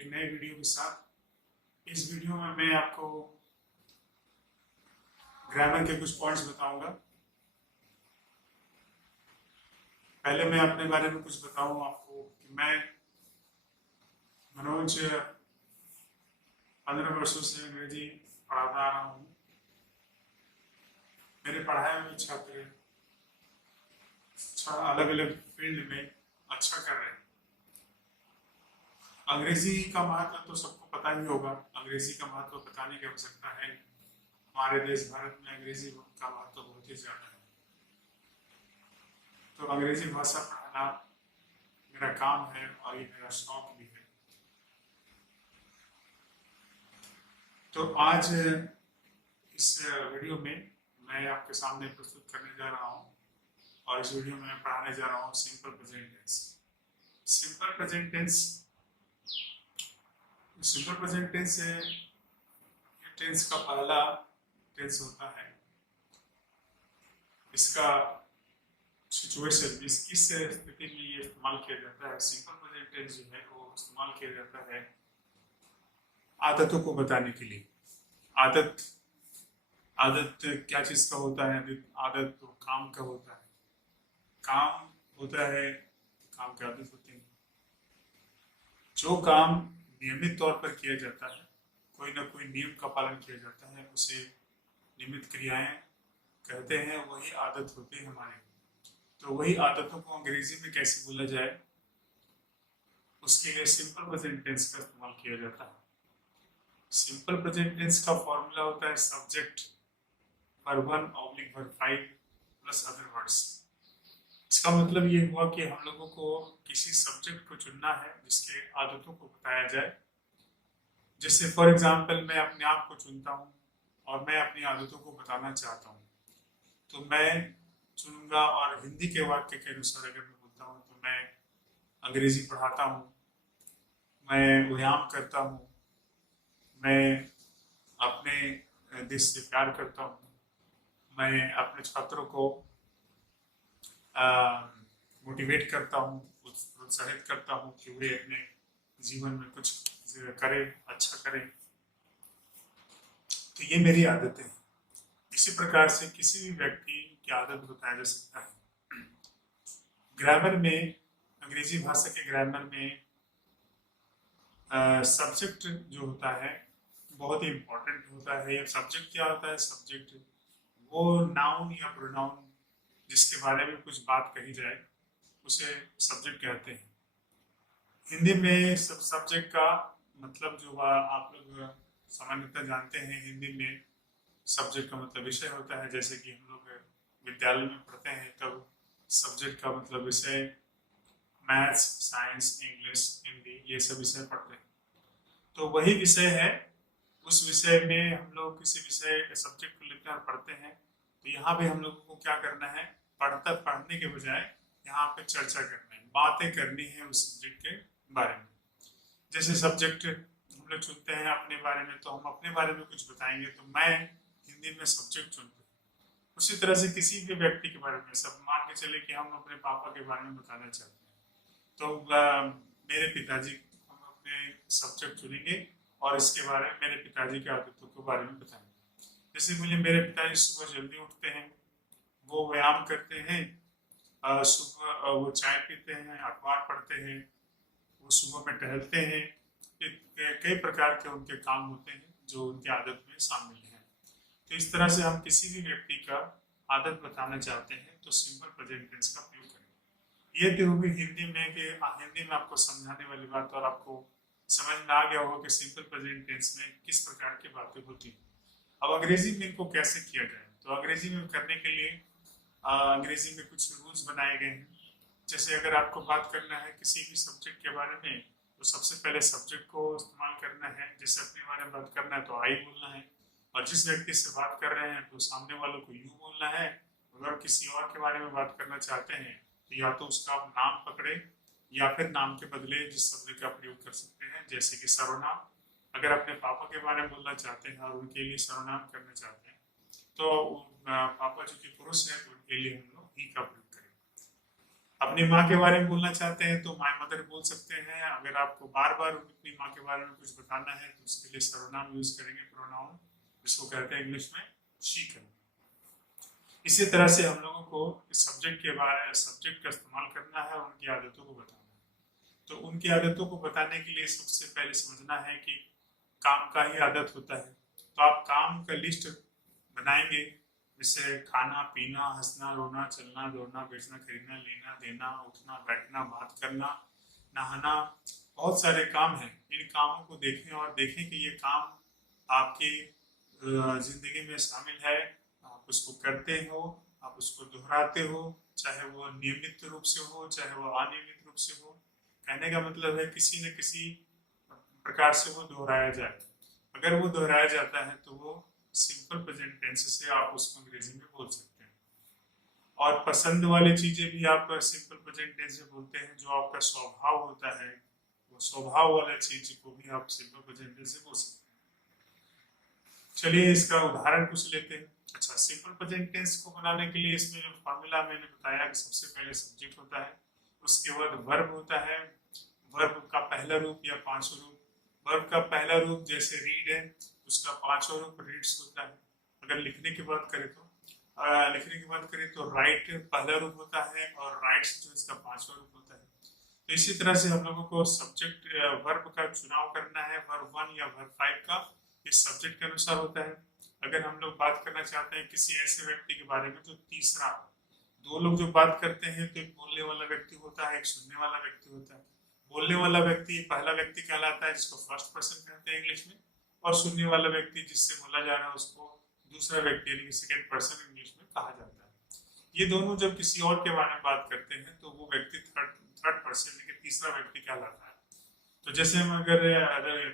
एक नए वीडियो के साथ। इस वीडियो में मैं आपको ग्रामर के कुछ पॉइंट्स बताऊंगा। पहले मैं अपने बारे में कुछ बताऊं आपको कि मैं मनोज 15 वर्षों से अंग्रेजी पढ़ाता आ रहा हूँ। मेरे पढ़ाए हुए छात्र अलग अलग फील्ड में अच्छा कर रहे हैं। अंग्रेजी का महत्व तो सबको पता ही होगा। अंग्रेजी का महत्व बताने की आवश्यकता है। हमारे देश भारत में अंग्रेजी का महत्व बहुत ही ज्यादा है। तो अंग्रेजी भाषा पढ़ाना मेरा काम है और ये मेरा शौक भी है। तो आज इस वीडियो में मैं आपके सामने प्रस्तुत करने जा रहा हूँ और इस वीडियो में मैं पढ़ाने जा रहा हूँ simple present tense. Simple present tense है, ये टेंस का पहला टेंस होता है। इसका सिचुएशन किस स्थिति में ये इस्तेमाल किया जाता है। सिंपल प्रेजेंट टेंस जो है वो इस्तेमाल किया जाता है आदतों को बताने के लिए। आदत क्या चीज का होता है? आदत तो काम का होता है। काम होता है, काम की आदत होती है। जो काम नियमित तौर पर किया जाता है, कोई ना कोई नियम का पालन किया जाता है, उसे नियमित क्रियाएं कहते हैं, वही आदत होती है हमारी। तो वही आदतों को अंग्रेजी में कैसे बोला जाए, उसके लिए सिंपल प्रेजेंट टेंस का इस्तेमाल किया जाता है। सिंपल प्रेजेंट टेंस का फॉर्मूला होता है subject verb 1 oblique verb 5 plus other words. इसका मतलब ये हुआ कि हम लोगों को किसी सब्जेक्ट को चुनना है जिसके आदतों को बताया जाए। जैसे फॉर एग्जाम्पल मैं अपने आप को चुनता हूँ और मैं अपनी आदतों को बताना चाहता हूँ, तो मैं चुनूंगा और हिंदी के वाक्य के अनुसार अगर मैं बोलता हूँ तो मैं अंग्रेजी पढ़ाता हूँ, मैं व्यायाम करता हूँ, मैं अपने देश से प्यार करता हूँ, मैं अपने छात्रों को मोटिवेट करता हूँ, प्रोत्साहित करता हूँ कि वे अपने जीवन में कुछ करें, अच्छा करें। तो ये मेरी आदतें हैं। इसी प्रकार से किसी भी व्यक्ति की आदत बताया जा सकता है। ग्रामर में, अंग्रेजी भाषा के ग्रामर में सब्जेक्ट जो होता है बहुत ही इम्पोर्टेंट होता है। सब्जेक्ट क्या होता है? सब्जेक्ट वो नाउन या प्रोनाउन जिसके बारे में कुछ बात कही जाए उसे सब्जेक्ट कहते हैं। हिंदी में सब्जेक्ट का मतलब जो आप लोग सामान्यतः जानते हैं, हिंदी में सब्जेक्ट का मतलब विषय होता है। जैसे कि हम लोग विद्यालय में पढ़ते हैं तब सब्जेक्ट का मतलब विषय मैथ्स, साइंस, इंग्लिश, हिंदी ये सब विषय पढ़ते हैं। तो वही विषय है। उस विषय में हम लोग किसी विषय सब्जेक्ट को लेकर पढ़ते हैं। तो यहाँ पे हम लोगों को क्या करना है? पढ़ने के बजाय यहाँ पे चर्चा करना है, बातें करनी है उस सब्जेक्ट के बारे में। जैसे सब्जेक्ट हम लोग चुनते हैं अपने बारे में, तो हम अपने बारे में कुछ बताएंगे, तो मैं हिंदी में सब्जेक्ट चुनते हैं। उसी तरह से किसी भी व्यक्ति के बारे में, सब मान के चले कि हम अपने पापा के बारे में बताना चाहते हैं, तो मेरे पिताजी हम अपने सब्जेक्ट चुनेंगे और इसके बारे में मेरे पिताजी के आदतों के बारे में बताएंगे। जैसे मुझे मेरे पिताजी सुबह जल्दी उठते हैं, वो व्यायाम करते हैं, सुबह वो चाय पीते हैं, अखबार पढ़ते हैं, वो सुबह में टहलते हैं। कई प्रकार के उनके काम होते हैं जो उनकी आदत में शामिल हैं। तो इस तरह से हम किसी भी व्यक्ति का आदत बताना चाहते हैं तो सिंपल प्रेजेंट टेंस का प्रयोग करें। ये तो होगी हिंदी में कि हिंदी में आपको समझाने वाली बात, और आपको समझ में आ गया होगा कि सिंपल प्रेजेंट टेंस में किस प्रकार की बातें होती हैं। अब अंग्रेजी में इनको कैसे किया जाए? तो अंग्रेजी में करने के लिए अंग्रेजी में कुछ रूल्स बनाए गए हैं। जैसे अगर आपको बात करना है किसी भी सब्जेक्ट के बारे में, तो सबसे पहले सब्जेक्ट को इस्तेमाल करना है। जैसे अपने बारे में बात करना है तो आई बोलना है, और जिस व्यक्ति से बात कर रहे हैं तो सामने वालों को यू बोलना है। अगर किसी और के बारे में बात करना चाहते हैं तो या तो उसका आप नाम पकड़े या फिर नाम के बदले जिस शब्द का प्रयोग कर सकते हैं, जैसे कि सर्वनाम। अगर अपने पापा के बारे में बोलना चाहते हैं और उनके लिए सर्वनाम करना चाहते हैं तो पापा जो कि पुरुष है तो उनके लिए हम लोग ही का प्रयोग करें। अपनी माँ के बारे में बोलना चाहते हैं तो माय मदर बोल सकते हैं। अगर आपको बार बार अपनी माँ के बारे में कुछ बताना है तो उसके लिए सर्वनाम यूज करेंगे, प्रोनाउन, जिसको कहते हैं इंग्लिश में शी करेंगे। इसी तरह से हम लोगों को सब्जेक्ट का इस्तेमाल करना है, उनकी आदतों को बताना है। तो उनकी आदतों को बताने के लिए सबसे पहले समझना है कि काम का ही आदत होता है। तो आप काम का लिस्ट बनाएंगे, जैसे खाना पीना, हंसना रोना, चलना दौड़ना, बेचना खरीदना, लेना देना, उठना बैठना, बात करना, नहाना, बहुत सारे काम हैं। इन कामों को देखें और देखें कि ये काम आपकी जिंदगी में शामिल है, आप उसको करते हो, आप उसको दोहराते हो, चाहे वो नियमित रूप से हो चाहे वो अनियमित रूप से हो। कहने का मतलब है किसी न किसी प्रकार से वो दोहराया जाए। अगर वो दोहराया जाता है तो वो सिंपल प्रेजेंट टेंस से आप उसको अंग्रेजी में बोल सकते हैं। और पसंद वाली चीजें भी आप सिंपल प्रेजेंट टेंस से बोलते हैं। जो आपका स्वभाव होता है, वो स्वभाव वाला चीज को भी आप सिंपल प्रेजेंट टेंस से बोल सकते हैं। चलिए इसका उदाहरण कुछ लेते हैं। अच्छा, सिंपल प्रेजेंट टेंस को बनाने के लिए इसमें जो फॉर्मूला मैंने बताया कि सबसे पहले सब्जेक्ट होता है, उसके बाद वर्ब होता है, वर्ब का पहला रूप या पांचवा रूप। वर्ब का पहला रूप जैसे रीड है, उसका पांचवा रूप रीड्स होता है। अगर लिखने की बात करें तो राइट पहला रूप होता है और राइट्स जो इसका पांचवा रूप होता है। तो इसी तरह से हम लोगों को सब्जेक्ट वर्ब का चुनाव करना है। वर्ब 1 या वर्ब 5 का ये सब्जेक्ट के अनुसार होता है। अगर हम लोग बात करना चाहते हैं किसी ऐसे व्यक्ति के बारे में जो तीसरा, दो लोग जो बात करते हैं तो एक बोलने वाला व्यक्ति होता है, एक सुनने वाला व्यक्ति होता है। बोलने वाला व्यक्ति पहला व्यक्ति कहलाता है, जिसको फर्स्ट पर्सन कहते हैं इंग्लिश में। और सुनने वाला व्यक्ति जिससे बोला जा रहा है उसको दूसरा व्यक्ति यानी कि सेकेंड पर्सन इंग्लिश में कहा जाता है। ये दोनों जब किसी और के बारे में बात करते हैं तो वो व्यक्ति थर्ड पर्सन यानी कि तीसरा व्यक्ति कहलाता है। तो जैसे हम अगर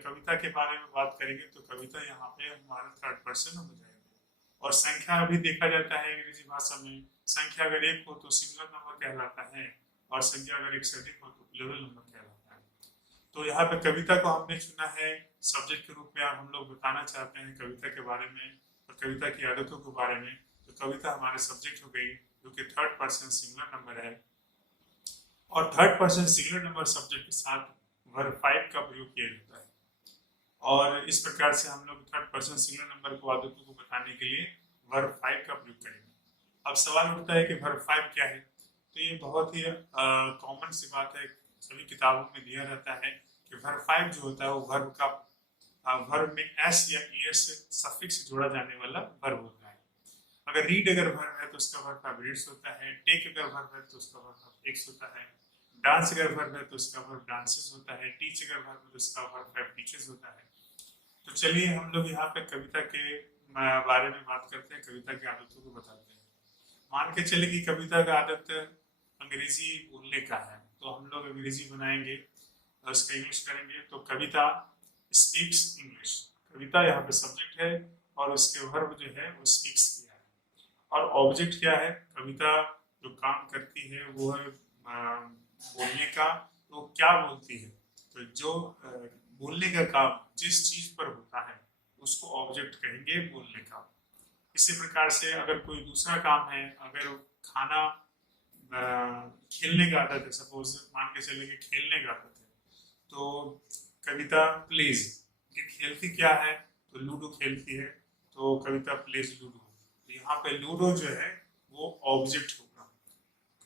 कविता के बारे में बात करेंगे तो कविता यहाँ पे हमारा थर्ड पर्सन हो जाएगा। और संख्या भी देखा जाता है अंग्रेजी भाषा में, संख्या अगर एक हो तो सिंगुलर नंबर कहलाता है, और संख्या अगर एक से अधिक हो तो प्लूरल नंबर कहलाता है। तो यहाँ पे कविता को हमने चुना है सब्जेक्ट के रूप में। हम लोग बताना चाहते हैं कविता के बारे में और कविता की आदतों के बारे में। तो कविता हमारे सब्जेक्ट हो गई, जो कि थर्ड पर्सन सिंगुलर नंबर है। और third person singular number subject के साथ वर्ब 5 का प्रयोग किया जाता है। और इस प्रकार से हम लोग थर्ड पर्सन सिंगुलर नंबर को आदतों को बताने के लिए वर्ब 5 का प्रयोग करेंगे। अब सवाल उठता है कि वर्ब 5 क्या है। तो ये बहुत ही कॉमन सी बात है, सभी किताबों में दिया रहता है कि वर्ब 5 जो होता है वो वर्ब में एस या ईएस सफिक्स जोड़ा जाने वाला वर्ब होता है। अगर रीड अगर वर्ब है तो उसका वर्ब 5 रीड्स होता है। टेक अगर वर्ब है तो उसका वर्ब 5 टेक्स होता है। डांस अगर वर्ब है तो उसका वर्ब डांसेस होता है। टीच अगर वर्ब है तो उसका वर्ब 5 टीचर्स होता है। तो चलिए हम लोग यहाँ पे कविता के बारे में बात करते हैं, कविता की आदतों को बताते हैं। मान के चले कि कविता का आदत अंग्रेजी बोलने का है, तो हम लोग अंग्रेजी बनाएंगे और उसका इंग्लिश करेंगे। तो कविता स्पीक्स इंग्लिश, कविता यहाँ पे सब्जेक्ट है और उसके वर्ब जो है वो स्पीक्स किया है। और ऑब्जेक्ट क्या है, कविता जो काम करती है वो है बोलने का। तो क्या बोलती है, तो जो बोलने का काम जिस चीज पर होता है उसको ऑब्जेक्ट कहेंगे बोलने का। इसी प्रकार से अगर कोई दूसरा काम है, अगर खाना खेलने का आदत है, सपोज मान के चले कि खेलने का आदत है, तो कविता प्लेज, ये खेलती क्या है, तो लूडो खेलती है, तो कविता प्लेज लूडो। तो यहाँ पे लूडो जो है वो ऑब्जेक्ट होगा,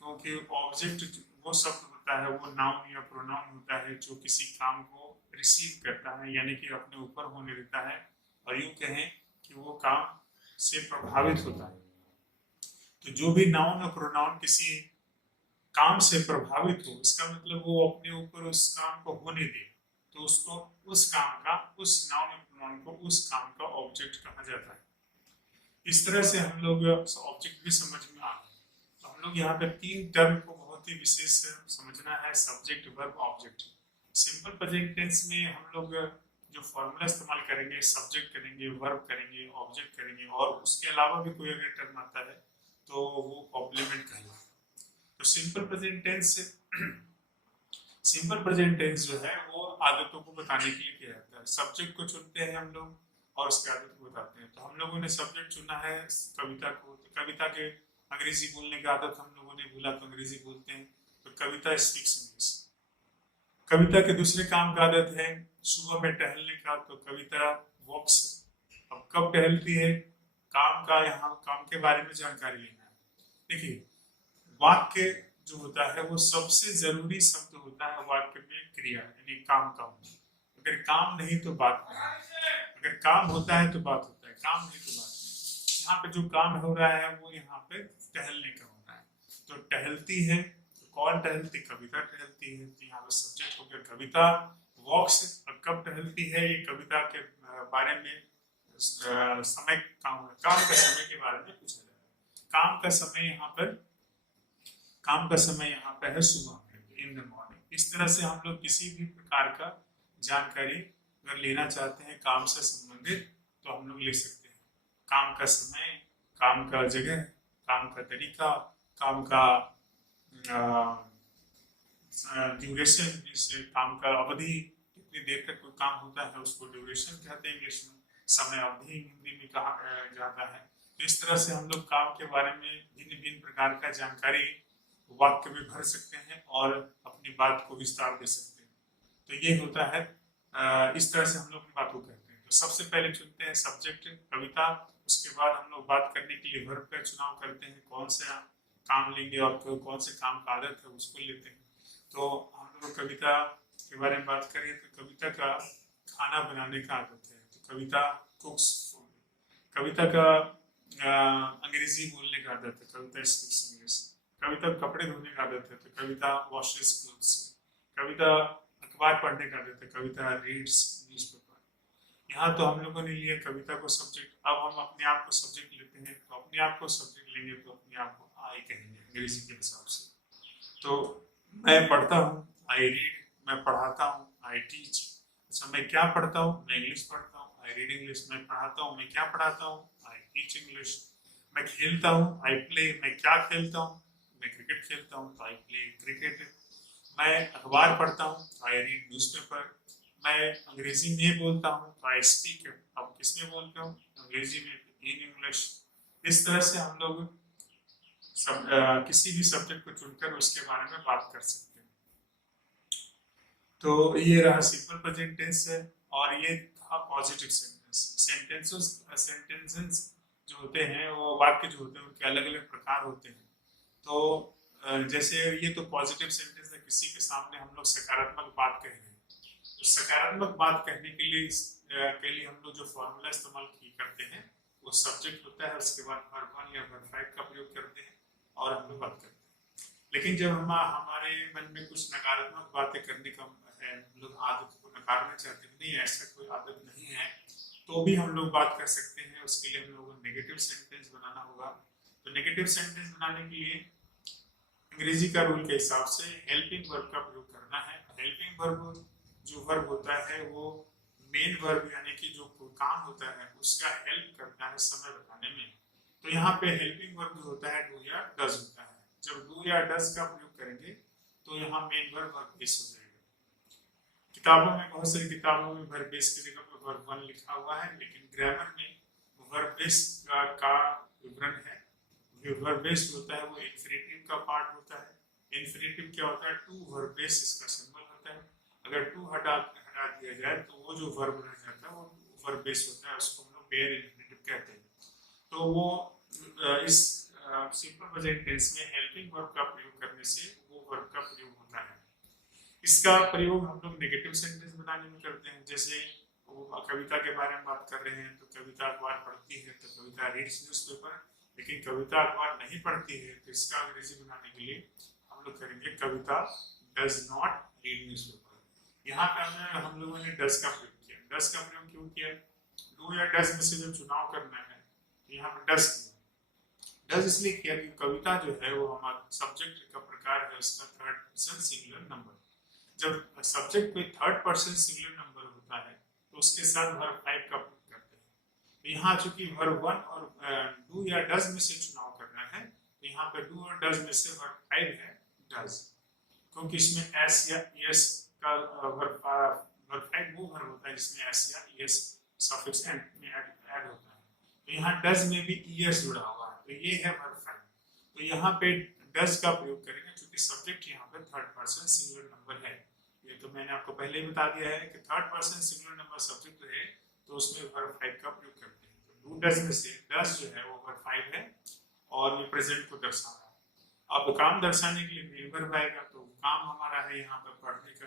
क्योंकि ऑब्जेक्ट वो शब्द होता है, वो नाउन या प्रोनाउन होता है जो किसी काम को रिसीव करता है, यानी कि अपने ऊपर होने देता है, और यूं कहें कि वो काम से प्रभावित होता है। तो जो भी नाउन और प्रोनाउन किसी काम से प्रभावित हो, इसका मतलब वो अपने ऊपर उस काम को होने दे, तो उसको उस काम का, उस नाउन और प्रोनाउन को उस काम का ऑब्जेक्ट कहा जाता है। इस तरह से हम लोग ऑब्जेक्ट भी समझ में आ गए। तो हम लोग यहाँ पे 3 टर्म को बहुत ही विशेष समझना है, subject verb object. Simple present tense में हम लोग जो फॉर्मूला इस्तेमाल करेंगे, सब्जेक्ट करेंगे, वर्ब करेंगे, ऑब्जेक्ट करेंगे, और उसके अलावा भी कोई अगर टर्म आता है तो वो कॉम्प्लीमेंट कहलाता है। तो सिंपल प्रेजेंट टेंस जो है वो आदतों को बताने के लिए किया जाता है। सब्जेक्ट को चुनते हैं हम लोग और उसके आदत को बताते हैं। तो हम लोगों ने सब्जेक्ट चुना है कविता को, तो कविता के अंग्रेजी बोलने की आदत हम लोगों ने बोला, तो अंग्रेजी बोलते हैं। तो कविता स्पीक्स इंग्लिश। कविता के दूसरे काम का आदत है सुबह में टहलने का, तो कविता वॉक्स। अब कब टहलती है? काम का, यहाँ काम के बारे में जानकारी लेना है। देखिए, वाक्य जो होता है वो सबसे जरूरी शब्द होता है वाक्य में क्रिया, यानी काम का होना। अगर काम नहीं तो बात नहीं, अगर काम होता है तो बात होता है, काम नहीं तो बात नहीं। यहाँ पे जो काम हो रहा है वो यहाँ पे टहलने का हो रहा है। तो टहलती है, तो कौन टहलती? कविता टहलती है। तो यहाँ पे सब्जेक्ट हो गया कविता, वॉक्स। और कब टहलती है? ये कविता के बारे में समय, काम का समय के बारे में पूछा जा रहा है। काम का समय यहाँ पे है सुबह में, इन द मॉर्निंग। इस तरह से हम लोग किसी भी प्रकार का जानकारी अगर लेना चाहते हैं काम से संबंधित तो हम लोग ले सकते हैं। काम का समय, काम का जगह, काम का तरीका, काम का ड्यूरेशन, जिससे काम का अवधि, कितनी देर तक कोई काम होता है उसको ड्यूरेशन कहते हैं इंग्लिश में। समय अवधि हिंदी में कहा जाता है। तो इस तरह से हम लोग काम के बारे में भिन्न भिन्न प्रकार का जानकारी वाक्य में भर सकते हैं और अपनी बात को विस्तार दे सकते हैं। तो ये होता है, इस तरह से हम लोग बात को करते हैं। तो सबसे पहले चुनते हैं सब्जेक्ट कविता, उसके बाद हम लोग बात करने के लिए वर्ब का चुनाव करते हैं, कौन सा काम लेंगे और कौन से काम का आदत है उसको लेते हैं। तो हम लोग कविता के बारे में बात करें तो कविता का खाना बनाने का आदत है, तो कविता कुक्स फूड। कविता का अंग्रेजी बोलने का आदत है, कविता स्पीक्स इंग्लिश। कविता कपड़े धोने का आदत है, तो कविता वॉशेस क्लोथ्स। कविता अखबार पढ़ने का आदत है, कविता रीड्स न्यूज़पेपर। यहाँ तो हम लोगों ने लिया कविता को सब्जेक्ट। अब हम अपने आप को सब्जेक्ट लेते हैं, तो अपने आप को सब्जेक्ट लेंगे तो अपने आप को आई कहेंगे अंग्रेजी के हिसाब से। तो मैं पढ़ता हूँ, आई रीड। मैं पढ़ाता हूँ, आई टीच। अच्छा, मैं क्या पढ़ता हूँ? मैं इंग्लिश पढ़ता हूँ, आई रीड इंग्लिश। मैं पढ़ाता हूँ, मैं क्या पढ़ाता हूँ? I teach English. मैं खेलता हूँ, आई प्ले। मैं क्या खेलता हूँ? मैं क्रिकेट खेलता हूँ, तो आई प्ले क्रिकेट। मैं अखबार पढ़ता हूँ, तो आई रीड न्यूज़पेपर। मैं अंग्रेजी में बोलता हूँ, तो आई स्पीक। अब किस में बोलता हूँ? अंग्रेजी में, इन इंग्लिश। इस तरह से हम लोग किसी भी सब्जेक्ट को चुनकर उसके बारे में बात कर सकते हैं। तो ये रहा सिंपल प्रेजेंट टेंस है, और ये था पॉजिटिव सेंटेंस। सेंटेंसेस जो होते हैं, वो वाक्य जो होते हैं उनके अलग अलग प्रकार होते हैं। तो जैसे ये तो पॉजिटिव सेंटेंस है, किसी के सामने हम लोग सकारात्मक बात कह रहे हैं। तो सकारात्मक बात कहने के लिए हम लोग जो फॉर्मूला इस्तेमाल करते हैं वो सब्जेक्ट होता है, उसके बाद वर्ब 1 या वर्ब 5 का प्रयोग करते हैं और हम लोग बात करते हैं। लेकिन जब हमारे मन में कुछ नकारात्मक बातें करने का है, हम लोग आदत को नकारना चाहते हैं, नहीं ऐसा कोई आदत नहीं है, तो भी हम लोग बात कर सकते हैं। उसके लिए हम लोगों को नेगेटिव सेंटेंस बनाना होगा। तो नेगेटिव सेंटेंस बनाने के लिए अंग्रेजी का रूल के हिसाब से हेल्पिंग वर्ब का प्रयोग करना है। हेल्पिंग वर्ब जो वर्ब होता है वो मेन वर्ब यानी कि जो काम होता है उसका हेल्प करता है समय बताने में। तो यहाँ पे हेल्पिंग वर्ब जो होता है डू या डज होता है। जब डू या डज का प्रयोग करेंगे तो यहाँ मेन वर्ब वर्ब बेस हो जाएगा। किताबों में, बहुत सारी किताबों में वर्ब बेस की जगह पर वर्ब 1 लिखा हुआ है, लेकिन ग्रामर में वर्ब बेस का विवरण है। वर्ब बेस होता है वो इंफिनिटिव का पार्ट होता है। इंफिनिटिव क्या होता है? टू वर्ब बेस इसका सिंबल होता है। अगर टू हटा दिया जाए तो वो जो वर्ब रह जाता है वो वर्ब बेस होता है, उसको हम लोग बेयर इंफिनिटिव कहते हैं। तो वो इस सिंपल प्रेजेंट टेंस में हेल्पिंग वर्ब का प्रयोग करने से वो वर्ब का प्रयोग होता है। इसका प्रयोग हम लोग नेगेटिव सेंटेंस बनाने में करते हैं। जैसे वो कविता के बारे में बात कर रहे हैं तो कविता अखबार पढ़ती है, तो कविता रीड्स न्यूज़पेपर। लेकिन कविता अखबार नहीं पढ़ती है, तो इसका अंग्रेजी बनाने के लिए हम लोग करेंगे कविता डज नॉट रीड न्यूज़पेपर। यहाँ पे हम लोगों ने डज का प्रयोग किया। डज का प्रयोग क्यों किया? डू या डज में से जब चुनाव करना है तो यहाँ पे डज किया। डज इसलिए किया कि कविता जो है वो हमारा सब्जेक्ट का प्रकार है, उसका थर्ड पर्सन सिंगुलर नंबर। जब सब्जेक्ट कोई थर्ड पर्सन सिंगुलर नंबर होता है तो उसके साथ वर्ब 5 का प्रयोग करते हैं। तो यहाँ चूंकि वर्ब 1 और डू या डज में से चुनाव करना है, तो यहाँ पे डू और डज में से वर्ब 5 है डज, क्योंकि इसमें एस या यस का वर्ब 5 वो वर्ब होता है जिसमें एस या यस सफिक्स एंड में ऐड होता है। तो यहाँ डज में भी ईएस जुड़ा हुआ है, तो ये है वर्ब 5। तो यहाँ पे डज का प्रयोग करेंगे, क्योंकि सब्जेक्ट यहाँ पे थर्ड पर्सन सिंगुलर नंबर है। ये तो मैंने आपको पहले ही बता दिया है कि third person singular number subject है तो उसमें वर्ब फाइव का प्रयोग करते हैं। तो डू डज में से डज जो है वो वर्ब फाइव है और ये प्रेजेंट को दर्शा रहा है। अब काम दर्शाने के लिए मेन वर्ब आएगा, तो काम हमारा है यहाँ पे पढ़ने का।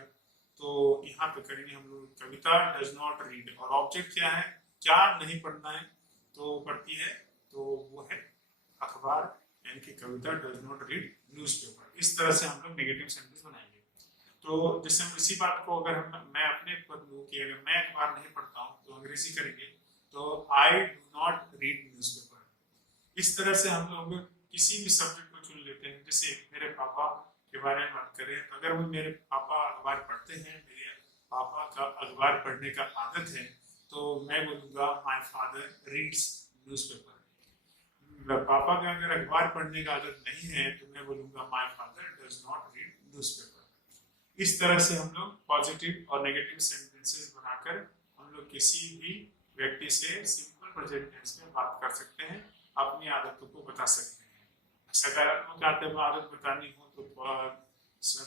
तो यहाँ पे करेंगे हम लोग कविता डज नॉट रीड, और ऑब्जेक्ट क्या है, क्या नहीं पढ़ना है तो पढ़ती है, तो वो है अखबार, यानी कि कविता डज नॉट रीड न्यूज़पेपर। इस तरह से हम लोग नेगेटिव सेंटेंस बनाएंगे। तो जैसे हम इसी बात को अगर मैं अपने पर लूँ कि अगर मैं अखबार नहीं पढ़ता हूँ तो अंग्रेजी करेंगे तो I do not read newspaper. इस तरह से हम लोग किसी भी सब्जेक्ट को चुन लेते हैं। जैसे मेरे पापा के बारे में बात करें तो अगर वो मेरे पापा अखबार पढ़ते हैं, मेरे पापा का अखबार पढ़ने का आदत है, तो मैं बोलूँगा माय फादर रीड्स न्यूज़पेपर। पापा का अगर अखबार पढ़ने का आदत नहीं है तो मैं बोलूँगा my father does not read newspaper. इस तरह से हम लोग पॉजिटिव और नेगेटिव सेंटेंसेस बनाकर हम लोग किसी भी व्यक्ति से सिंपल प्रेजेंट टेंस में बात कर सकते हैं, अपनी आदतों को बता सकते हैं। सकारात्मक आदत बतानी हो तो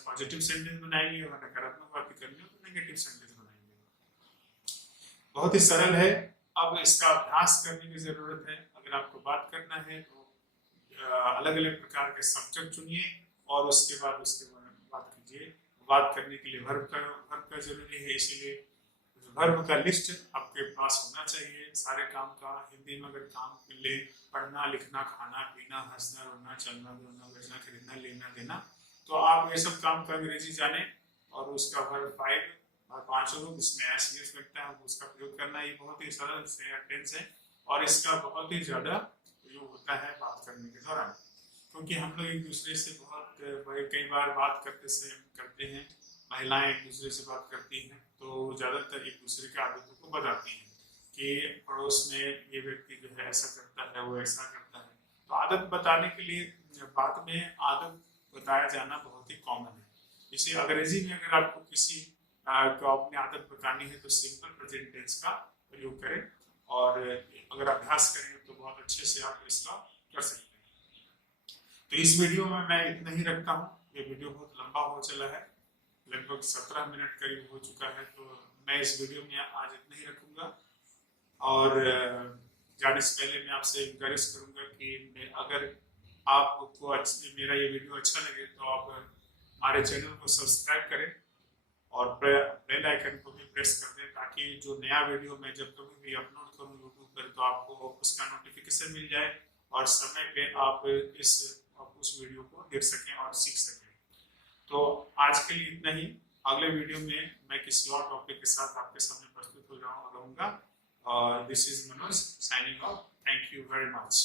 पॉजिटिव सेंटेंस बनाएंगे, और नकारात्मक बात करनी हो तो नेगेटिव सेंटेंस बनाएंगे। बहुत ही सरल है। अब इसका अभ्यास करने की जरूरत है। अगर आपको बात करना है तो अलग अलग प्रकार के सब्जेक्ट चुनिए और उसके बाद उसके बारे में बात कीजिए। बात करने के लिए वर्ब का जरूरी है, इसीलिए वर्ब का लिस्ट आपके पास होना चाहिए सारे काम का। हिंदी में अगर काम मिले, पढ़ना लिखना खाना पीना हंसना रोना चलना बोलना बेचना खरीदना लेना देना, तो आप ये सब काम का अंग्रेजी जाने और उसका वर्ब फाइव और 5 रूप इसमें एस यूज करता है, उसका प्रयोग करना। ये बहुत ही सरल सेंटेंस है और इसका बहुत ही ज्यादा प्रयोग होता है बात करने के दौरान, क्योंकि हम लोग एक दूसरे से बहुत कई बार बात करते हैं, महिलाएं एक दूसरे से बात करती हैं तो ज्यादातर एक दूसरे के आदतों को बताती हैं कि पड़ोस में ये व्यक्ति जो है ऐसा करता है वो ऐसा करता है। तो आदत बताने के लिए बात में आदत बताया जाना बहुत ही कॉमन है। इसे अंग्रेजी में अगर आपको किसी को अपनी आदत बतानी है तो सिंपल प्रेजेंट टेंस का प्रयोग करें, और अगर अभ्यास करेंगे तो बहुत अच्छे से आप इसका कर सकते हैं। तो इस वीडियो में मैं इतना ही रखता हूँ। ये वीडियो बहुत लंबा हो चला है, लगभग 17 मिनट करीब हो चुका है, तो मैं इस वीडियो में आज इतना ही रखूंगा। और जाने से पहले मैं आपसे गुजारिश करूंगा कि अगर आपको मेरा ये वीडियो अच्छा लगे तो आप हमारे चैनल को सब्सक्राइब करें और बेल आइकन को भी प्रेस कर दें, ताकि जो नया वीडियो मैं जब कभी भी अपलोड करूँ यूट्यूब पर तो आपको उसका नोटिफिकेशन मिल जाए और समय पे आप उस वीडियो को देख सकें और सीख सकें। तो आज के लिए इतना ही। अगले वीडियो में मैं किसी और टॉपिक के साथ आपके सामने प्रस्तुत हो रहूंगा। This is Manoj signing off. Thank you very much.